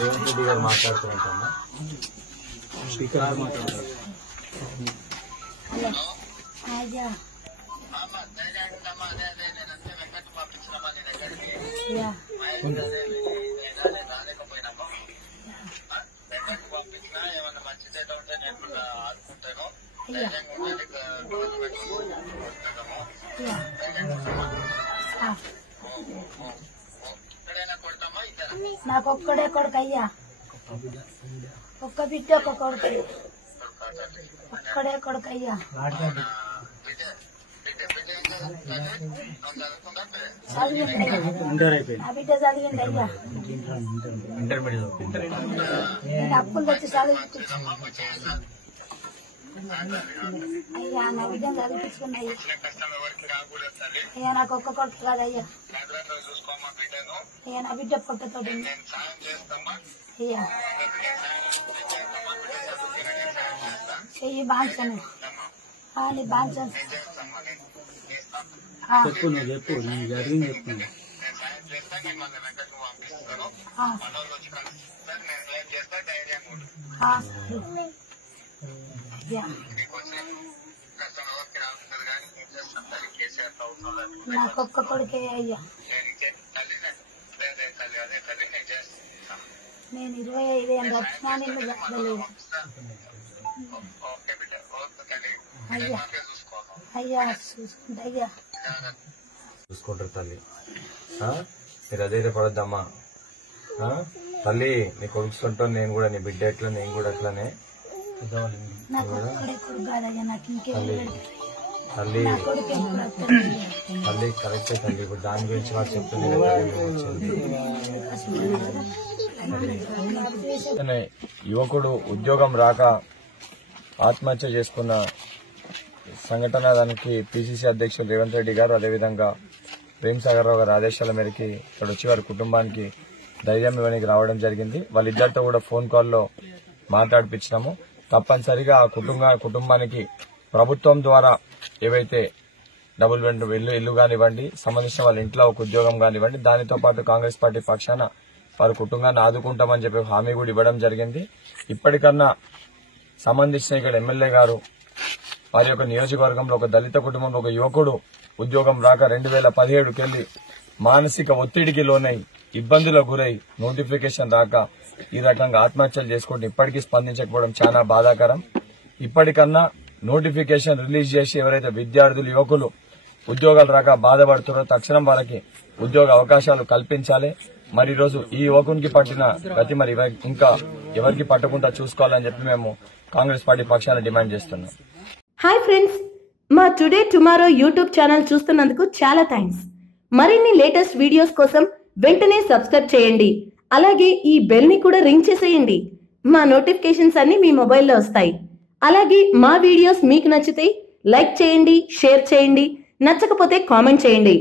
రేవంత్ రెడ్డి గారు మాట్లాడుతున్నారమ్మా. స్పీకర్ మాట్లాడతారు. నాకు ఒక్కడే కొడుకు అయ్యా, ఒక్క బిడ్డ ఒక కొడుకు, ఒక్కడే కొడుకు అయ్యా. నా బిడ్డ చదివింది అయ్యా, నేను అప్పులు తెచ్చి చదివి అయ్యా, నా బిడ్డను చదివించుకున్నా అయ్యా. నాకు ఒక్క కొడుకు కాదయ్యా అయ్యా, నా బిడ్డ పొట్టతో అయ్యా. చెయ్యి బాంచను అని బాంచను చెప్పు, నువ్వు చెప్పు, నేను జరిగింది చెప్తున్నా. నాకొక్క కొడుకే అయ్యా, నేను 25 ఏళ్ళు వచ్చినా నిన్ను చెప్పలేదు అయ్యా. అయ్యా చూసుకుంటా అయ్యా, చూసుకుంటారు తల్లి. మీరు అదే పడద్దమ్మా తల్లి. నీ కొడుకుంటాను నేను కూడా, నీ బిడ్డ ఎట్లా నేను కూడా అట్లానే. నాకు ఒక్కడే కొడుకు కాదయ్యా, నాకు ఇంకేం తల్లి తల్లి కరెక్టే తల్లి. ఇప్పుడు దాని గురించి నాకు చెప్తుంది. యువకుడు ఉద్యోగం రాక ఆత్మహత్య చేసుకున్న సంఘటన, దానికి పిసిసి అధ్యక్షులు రేవంత్ రెడ్డి గారు, అదేవిధంగా ప్రేమ్సాగర్ రావు గారి ఆదేశాల మేరకు ఇక్కడ వచ్చి వారి కుటుంబానికి ధైర్యం ఇవ్వడానికి రావడం జరిగింది. వాళ్ళిద్దరితో కూడా ఫోన్ కాల్లో మాట్లాడిపించినాము. తప్పనిసరిగా ఆ కుటుంబానికి ప్రభుత్వం ద్వారా ఏవైతే డబుల్ బెడ్రూమ్ ఇల్లు కానివ్వండి, సంబంధించిన వాళ్ళ ఇంట్లో ఒక ఉద్యోగం కానివ్వండి, దానితో పాటు కాంగ్రెస్ పార్టీ పక్షాన వారి కుటుంబాన్ని ఆదుకుంటామని చెప్పి హామీ కూడా ఇవ్వడం జరిగింది. ఇప్పటికన్నా సంబంధించిన ఇక్కడ ఎమ్మెల్యే గారు వారి యొక్క నియోజకవర్గంలో ఒక దళిత కుటుంబంలో ఒక యువకుడు ఉద్యోగం రాక 2017కెళ్లి మానసిక ఒత్తిడికి లోనై ఇబ్బందులకు గురై నోటిఫికేషన్ రాక ఈ రకంగా ఆత్మహత్యలు చేసుకుంటూ ఇప్పటికీ స్పందించకపోవడం చాలా బాధాకరం. ఇప్పటికన్నా నోటిఫికేషన్ రిలీజ్ చేసి ఎవరైతే విద్యార్థులు యువకులు ఉద్యోగాలు రాక బాధపడుతున్నారో తక్షణం వారికి ఉద్యోగ అవకాశాలు కల్పించాలి. మరి ఈరోజు ఈ యువకునికి పట్టిన గతి మరి ఇంకా ఎవరికి పట్టకుండా చూసుకోవాలని చెప్పి మేము కాంగ్రెస్ పార్టీ పక్షాన డిమాండ్ చేస్తున్నాం. హాయ్ ఫ్రెండ్స్, మా టుడే టుమారో యూట్యూబ్ ఛానల్ చూస్తున్నందుకు చాలా థ్యాంక్స్. మరిన్ని లేటెస్ట్ వీడియోస్ కోసం వెంటనే సబ్స్క్రైబ్ చేయండి. అలాగే ఈ బెల్ ని కూడా రింగ్ చేసేయండి. మా నోటిఫికేషన్స్ అన్ని మీ మొబైల్లో వస్తాయి. అలాగే మా వీడియోస్ మీకు నచ్చితే లైక్ చేయండి, షేర్ చేయండి, నచ్చకపోతే కామెంట్ చేయండి.